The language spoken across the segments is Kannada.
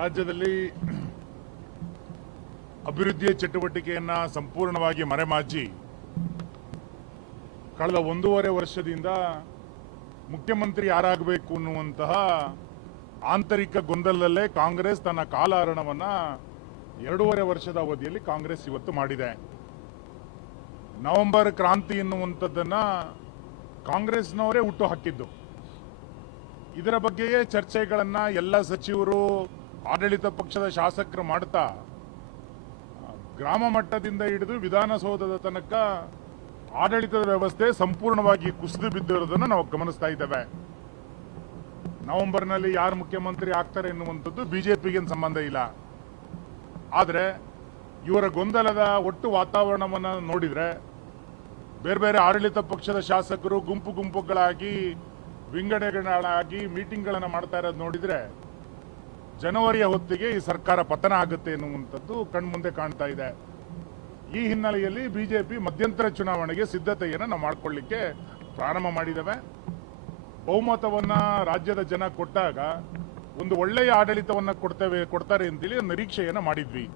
ರಾಜ್ಯದಲ್ಲಿ ಅಭಿವೃದ್ಧಿಯ ಚಟುವಟಿಕೆಯನ್ನು ಸಂಪೂರ್ಣವಾಗಿ ಮರೆಮಾಚಿ ಕಳೆದ ಒಂದೂವರೆ ವರ್ಷದಿಂದ ಮುಖ್ಯಮಂತ್ರಿ ಯಾರಾಗಬೇಕು ಅನ್ನುವಂತಹ ಆಂತರಿಕ ಗೊಂದಲದಲ್ಲೇ ಕಾಂಗ್ರೆಸ್ ತನ್ನ ಕಾಲಹರಣವನ್ನ ಎರಡೂವರೆ ವರ್ಷದ ಅವಧಿಯಲ್ಲಿ ಕಾಂಗ್ರೆಸ್ ಇವತ್ತು ಮಾಡಿದೆ. ನವೆಂಬರ್ ಕ್ರಾಂತಿ ಎನ್ನುವಂಥದ್ದನ್ನು ಕಾಂಗ್ರೆಸ್ನವರೇ ಹುಟ್ಟು ಹಾಕಿದ್ದು. ಇದರ ಬಗ್ಗೆಯೇ ಚರ್ಚೆಗಳನ್ನು ಎಲ್ಲ ಸಚಿವರು ಆಡಳಿತ ಪಕ್ಷದ ಶಾಸಕರು ಮಾಡ್ತಾ ಗ್ರಾಮ ಮಟ್ಟದಿಂದ ಹಿಡಿದು ವಿಧಾನಸೌಧದ ತನಕ ಆಡಳಿತದ ವ್ಯವಸ್ಥೆ ಸಂಪೂರ್ಣವಾಗಿ ಕುಸಿದು ಬಿದ್ದಿರೋದನ್ನು ನಾವು ಗಮನಿಸ್ತಾ ಇದ್ದೇವೆ. ನವೆಂಬರ್ನಲ್ಲಿ ಯಾರು ಮುಖ್ಯಮಂತ್ರಿ ಆಗ್ತಾರೆ ಎನ್ನುವಂಥದ್ದು ಬಿಜೆಪಿಗೇನು ಸಂಬಂಧ ಇಲ್ಲ. ಆದರೆ ಇವರ ಗೊಂದಲದ ಒಟ್ಟು ವಾತಾವರಣವನ್ನು ನೋಡಿದರೆ ಬೇರೆ ಬೇರೆ ಆಡಳಿತ ಪಕ್ಷದ ಶಾಸಕರು ಗುಂಪು ಗುಂಪುಗಳಾಗಿ, ವಿಂಗಡಣೆಗಳಾಗಿ, ಮೀಟಿಂಗ್ಗಳನ್ನು ಮಾಡ್ತಾ ಇರೋದು ನೋಡಿದ್ರೆ ಜನವರಿಯ ಹೊತ್ತಿಗೆ ಈ ಸರ್ಕಾರ ಪತನ ಆಗುತ್ತೆ ಎನ್ನುವಂಥದ್ದು ಕಣ್ಮುಂದೆ ಕಾಣ್ತಾ ಇದೆ. ಈ ಹಿನ್ನೆಲೆಯಲ್ಲಿ ಬಿಜೆಪಿ ಮಧ್ಯಂತರ ಚುನಾವಣೆಗೆ ಸಿದ್ಧತೆಯನ್ನು ನಾವು ಮಾಡಿಕೊಳ್ಳಿಕ್ಕೆ ಪ್ರಾರಂಭ ಮಾಡಿದ್ದೇವೆ ಬಹುಮತವನ್ನ ರಾಜ್ಯದ ಜನ ಕೊಟ್ಟಾಗ ಒಂದು ಒಳ್ಳೆಯ ಆಡಳಿತವನ್ನ ಕೊಡ್ತೇವೆ, ಕೊಡ್ತಾರೆ ಅಂತೇಳಿ ನಿರೀಕ್ಷೆಯನ್ನು ಮಾಡಿದ್ವಿ.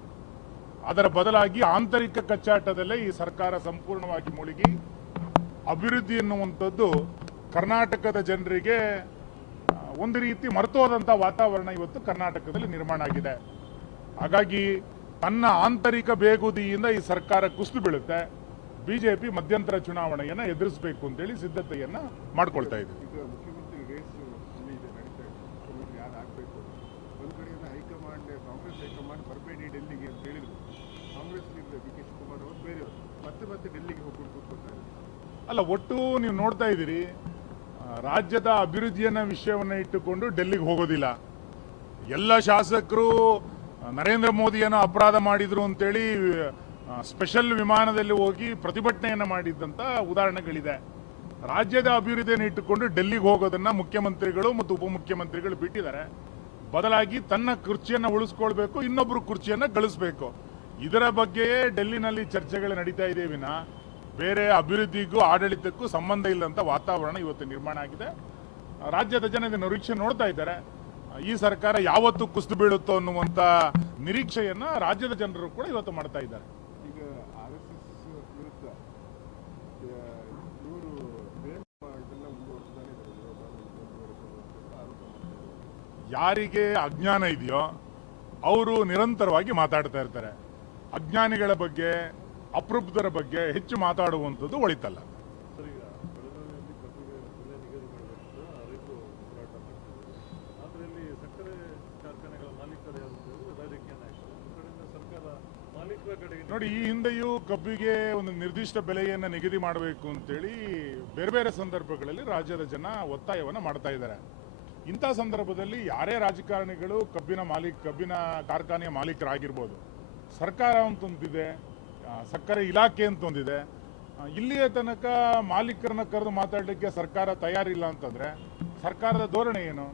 ಅದರ ಬದಲಾಗಿ ಆಂತರಿಕ ಕಚ್ಚಾಟದಲ್ಲೇ ಈ ಸರ್ಕಾರ ಸಂಪೂರ್ಣವಾಗಿ ಮುಳುಗಿ. ಅಭಿವೃದ್ಧಿ ಎನ್ನುವಂಥದ್ದು ಕರ್ನಾಟಕದ ಜನರಿಗೆ ಒಂದು ರೀತಿ ಮರೆತೋದಂಥ ವಾತಾವರಣ ಇವತ್ತು ಕರ್ನಾಟಕದಲ್ಲಿ ನಿರ್ಮಾಣ ಆಗಿದೆ. ಹಾಗಾಗಿ ತನ್ನ ಆಂತರಿಕ ಬೇಗುದಿಯಿಂದ ಈ ಸರ್ಕಾರ ಕುಸಿದು ಬೀಳುತ್ತೆ. ಬಿಜೆಪಿ ಮಧ್ಯಂತರ ಚುನಾವಣೆಯನ್ನ ಎದುರಿಸಬೇಕು ಅಂತೇಳಿ ಸಿದ್ಧತೆಯನ್ನು ಮಾಡ್ಕೊಳ್ತಾ ಇದೆ. ಅಲ್ಲ ಒಟ್ಟು ನೀವು ನೋಡ್ತಾ ಇದ್ದೀರಿ ರಾಜ್ಯದ ಅಭಿವೃದ್ಧಿಯನ್ನ ವಿಷಯವನ್ನ ಇಟ್ಟುಕೊಂಡು ಡೆಲ್ಲಿಗೆ ಹೋಗೋದಿಲ್ಲ. ಎಲ್ಲ ಶಾಸಕರು ನರೇಂದ್ರ ಮೋದಿಯನ್ನು ಅಪರಾಧ ಮಾಡಿದ್ರು ಅಂತೇಳಿ ಸ್ಪೆಷಲ್ ವಿಮಾನದಲ್ಲಿ ಹೋಗಿ ಪ್ರತಿಭಟನೆಯನ್ನ ಮಾಡಿದ್ದಂಥ ಉದಾಹರಣೆಗಳಿದೆ. ರಾಜ್ಯದ ಅಭಿವೃದ್ಧಿಯನ್ನು ಇಟ್ಟುಕೊಂಡು ಡೆಲ್ಲಿಗೆ ಹೋಗೋದನ್ನ ಮುಖ್ಯಮಂತ್ರಿಗಳು ಮತ್ತು ಉಪಮುಖ್ಯಮಂತ್ರಿಗಳು ಬಿಟ್ಟಿದ್ದಾರೆ. ಬದಲಾಗಿ ತನ್ನ ಕುರ್ಚಿಯನ್ನ ಉಳಿಸ್ಕೊಳ್ಬೇಕು ಇನ್ನೊಬ್ಬರು ಕುರ್ಚಿಯನ್ನ ಗಳಿಸ್ಬೇಕು. ಇದರ ಬಗ್ಗೆಯೇ ಡೆಲ್ಲಿನಲ್ಲಿ ಚರ್ಚೆಗಳು ನಡೀತಾ ಇದೆ ವಿನ. ಬೇರೆ ಅಭಿವೃದ್ಧಿಗೂ ಆಡಳಿತಕ್ಕೂ ಸಂಬಂಧ ಇಲ್ಲದಂಥ ವಾತಾವರಣ ಇವತ್ತು ನಿರ್ಮಾಣ ಆಗಿದೆ. ರಾಜ್ಯದ ಜನ ಇದನ್ನು ನಿರೀಕ್ಷೆ ನೋಡ್ತಾ ಇದ್ದಾರೆ. ಈ ಸರ್ಕಾರ ಯಾವತ್ತು ಕುಸಿದು ಬೀಳುತ್ತೋ ಅನ್ನುವಂತ ನಿರೀಕ್ಷೆಯನ್ನು ರಾಜ್ಯದ ಜನರು ಕೂಡ ಇವತ್ತು ಮಾಡ್ತಾ ಇದ್ದಾರೆ. ಯಾರಿಗೆ ಅಜ್ಞಾನ ಇದೆಯೋ ಅವರು ನಿರಂತರವಾಗಿ ಮಾತಾಡ್ತಾ ಇರ್ತಾರೆ. ಅಜ್ಞಾನಿಗಳ ಬಗ್ಗೆ ಅಪ್ರಬುದ್ಧರ ಬಗ್ಗೆ ಹೆಚ್ಚು ಮಾತಾಡುವಂಥದ್ದು ಒಳಿತಲ್ಲ. ನೋಡಿ ಈ ಹಿಂದೆಯೂ ಕಬ್ಬಿಗೆ ಒಂದು ನಿರ್ದಿಷ್ಟ ಬೆಲೆಯನ್ನು ನಿಗದಿ ಮಾಡಬೇಕು ಅಂತೇಳಿ ಬೇರೆ ಬೇರೆ ಸಂದರ್ಭಗಳಲ್ಲಿ ರಾಜ್ಯದ ಜನ ಒತ್ತಾಯವನ್ನು ಮಾಡ್ತಾ ಇದ್ದಾರೆ. ಇಂಥ ಸಂದರ್ಭದಲ್ಲಿ ಯಾರೇ ರಾಜಕಾರಣಿಗಳು ಕಬ್ಬಿನ ಮಾಲೀಕ ಕಬ್ಬಿನ ಕಾರ್ಖಾನೆಯ ಮಾಲೀಕರಾಗಿರ್ಬೋದು ಸರ್ಕಾರ ಅಂತ ಒಂದಿದೆ ಆ, ಸಕ್ಕರೆ ಇಲಾಖೆ ಅಂತ ಒಂದಿದೆ. ಇಲ್ಲಿಯ ತನಕ ಮಾಲೀಕರನ್ನ ಕರೆದು ಮಾತಾಡಲಿಕ್ಕೆ ಸರ್ಕಾರ ತಯಾರಿಲ್ಲ ಅಂತಂದ್ರೆ ಸರ್ಕಾರದ ಧೋರಣೆ ಏನು?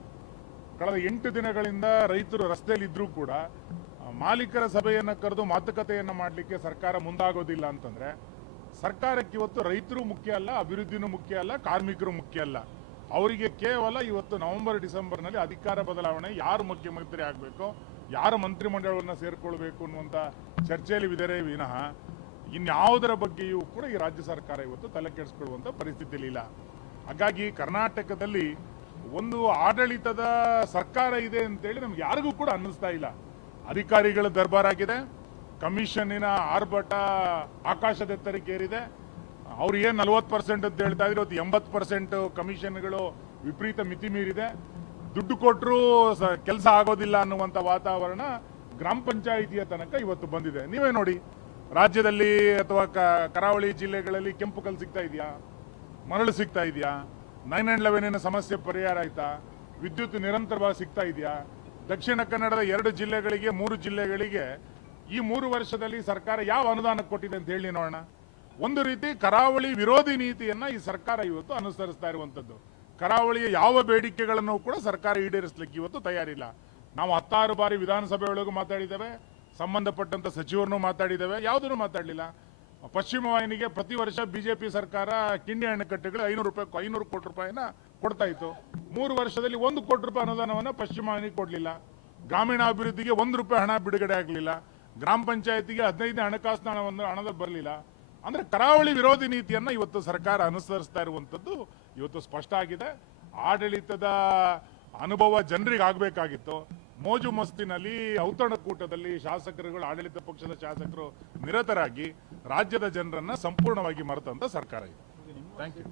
ಕಳೆದ ಎಂಟು ದಿನಗಳಿಂದ ರೈತರು ರಸ್ತೆಯಲ್ಲಿ ಇದ್ರೂ ಕೂಡ ಮಾಲೀಕರ ಸಭೆಯನ್ನ ಕರೆದು ಮಾತುಕತೆಯನ್ನ ಮಾಡಲಿಕ್ಕೆ ಸರ್ಕಾರ ಮುಂದಾಗೋದಿಲ್ಲ ಅಂತಂದ್ರೆ ಸರ್ಕಾರಕ್ಕೆ ಇವತ್ತು ರೈತರು ಮುಖ್ಯ ಅಲ್ಲ, ಅಭಿವೃದ್ಧಿನೂ ಮುಖ್ಯ ಅಲ್ಲ, ಕಾರ್ಮಿಕರು ಮುಖ್ಯ ಅಲ್ಲ. ಅವರಿಗೆ ಕೇವಲ ಇವತ್ತು ನವೆಂಬರ್, ಡಿಸೆಂಬರ್ನಲ್ಲಿ ಅಧಿಕಾರ ಬದಲಾವಣೆ ಯಾರು ಮುಖ್ಯಮಂತ್ರಿ ಆಗಬೇಕು, ಯಾರು ಮಂತ್ರಿಮಂಡಲವನ್ನು ಸೇರಿಕೊಳ್ಬೇಕು ಅನ್ನುವಂಥ ಚರ್ಚೆಯಲ್ಲಿ ವಿದರೆ ವಿನಃ ಇನ್ಯಾವುದರ ಬಗ್ಗೆಯೂ ಕೂಡ ಈ ರಾಜ್ಯ ಸರ್ಕಾರ ಇವತ್ತು ತಲೆ ಕೆಡಿಸ್ಕೊಳ್ಳುವಂಥ ಪರಿಸ್ಥಿತಿಯಲ್ಲಿ ಇಲ್ಲ. ಹಾಗಾಗಿ ಕರ್ನಾಟಕದಲ್ಲಿ ಒಂದು ಆಡಳಿತದ ಸರ್ಕಾರ ಇದೆ ಅಂತೇಳಿ ನಮ್ಗೆ ಯಾರಿಗೂ ಕೂಡ ಅನ್ನಿಸ್ತಾ ಇಲ್ಲ. ಅಧಿಕಾರಿಗಳ ದರ್ಬಾರ್ ಆಗಿದೆ ಕಮಿಷನ್ನಿನ ಆರ್ಭಟ ಆಕಾಶದೆತ್ತರಕ್ಕೇರಿದೆ ಅವ್ರು ಏನು ನಲ್ವತ್ತು ಪರ್ಸೆಂಟ್ ಅಂತ ಹೇಳ್ತಾ ಇದ್ರು ಇವತ್ತು ಎಂಬತ್ತು ಪರ್ಸೆಂಟ್ ಕಮಿಷನ್ಗಳು ವಿಪರೀತ ಮಿತಿ ಮೀರಿದೆ. ದುಡ್ಡು ಕೊಟ್ಟರು ಕೆಲಸ ಆಗೋದಿಲ್ಲ ಅನ್ನುವಂಥ ವಾತಾವರಣ ಗ್ರಾಮ ಪಂಚಾಯಿತಿಯ ತನಕ ಇವತ್ತು ಬಂದಿದೆ. ನೀವೇ ನೋಡಿ, ರಾಜ್ಯದಲ್ಲಿ ಅಥವಾ ಕರಾವಳಿ ಜಿಲ್ಲೆಗಳಲ್ಲಿ ಕೆಂಪು ಕಲ್ಲು ಸಿಗ್ತಾ ಇದೆಯಾ? ಮರಳು ಸಿಗ್ತಾ ಇದೆಯಾ? ನೈನ್ ಆ್ಯಂಡ್ ಲೆವೆನಿನ ಸಮಸ್ಯೆ ಪರಿಹಾರ ಆಯ್ತಾ? ವಿದ್ಯುತ್ ನಿರಂತರವಾಗಿ ಸಿಗ್ತಾ ಇದೆಯಾ? ದಕ್ಷಿಣ ಕನ್ನಡದ ಎರಡು ಜಿಲ್ಲೆಗಳಿಗೆ, ಮೂರು ಜಿಲ್ಲೆಗಳಿಗೆ ಈ ಮೂರು ವರ್ಷದಲ್ಲಿ ಸರ್ಕಾರ ಯಾವ ಅನುದಾನ ಕೊಟ್ಟಿದೆ ಅಂತ ಹೇಳಿ ನೋಡೋಣ. ಒಂದು ರೀತಿ ಕರಾವಳಿ ವಿರೋಧಿ ನೀತಿಯನ್ನ ಈ ಸರ್ಕಾರ ಇವತ್ತು ಅನುಸರಿಸ್ತಾ ಇರುವಂತದ್ದು. ಕರಾವಳಿಯ ಯಾವ ಬೇಡಿಕೆಗಳನ್ನು ಕೂಡ ಸರ್ಕಾರ ಈಡೇರಿಸಲಿಕ್ಕೆ ಇವತ್ತು ತಯಾರಿಲ್ಲ. ನಾವು ಹತ್ತಾರು ಬಾರಿ ವಿಧಾನಸಭೆ ಒಳಗೂ ಮಾತಾಡಿದ್ದೇವೆ, ಸಂಬಂಧಪಟ್ಟಂತ ಸಚಿವರನ್ನು ಮಾತಾಡಿದ್ದೇವೆ, ಯಾವುದನ್ನು ಮಾತಾಡಲಿಲ್ಲ. ಪಶ್ಚಿಮ ವಾಹಿನಿಗೆ ಪ್ರತಿ ವರ್ಷ ಬಿಜೆಪಿ ಸರ್ಕಾರ ಕಿಂಡಿ ಅಣೆಕಟ್ಟೆಗಳು ಐನೂರು ರೂಪಾಯಿ, ಐನೂರು ಕೋಟಿ ರೂಪಾಯಿನ ಕೊಡ್ತಾ ಇತ್ತು. ಮೂರು ವರ್ಷದಲ್ಲಿ ಒಂದು ಕೋಟಿ ರೂಪಾಯಿ ಅನುದಾನವನ್ನ ಪಶ್ಚಿಮ ವಾಹಿನಿ ಕೊಡಲಿಲ್ಲ. ಗ್ರಾಮೀಣಾಭಿವೃದ್ಧಿಗೆ ಒಂದು ರೂಪಾಯಿ ಹಣ ಬಿಡುಗಡೆ ಆಗಲಿಲ್ಲ. ಗ್ರಾಮ ಪಂಚಾಯತಿಗೆ ಹದಿನೈದನೇ ಹಣಕಾಸಿನ ಹಣವನ್ನು ಹಣದ ಬರಲಿಲ್ಲ. ಅಂದ್ರೆ ಕರಾವಳಿ ವಿರೋಧಿ ನೀತಿಯನ್ನ ಇವತ್ತು ಸರ್ಕಾರ ಅನುಸರಿಸ್ತಾ ಇರುವಂತದ್ದು ಇವತ್ತು ಸ್ಪಷ್ಟ ಆಗಿದೆ. ಆಡಳಿತದ ಅನುಭವ ಜನರಿಗೆ ಆಗಬೇಕಾಗಿತ್ತು. ಮೋಜು ಮಸ್ತಿನಲ್ಲಿ ಔತಣಕೂಟದಲ್ಲಿ ಶಾಸಕರುಗಳು, ಆಡಳಿತ ಪಕ್ಷದ ಶಾಸಕರು ನಿರತರಾಗಿ ರಾಜ್ಯದ ಜನರನ್ನ ಸಂಪೂರ್ಣವಾಗಿ ಮರೆತಂತ ಸರ್ಕಾರ ಇದೆ. Thank you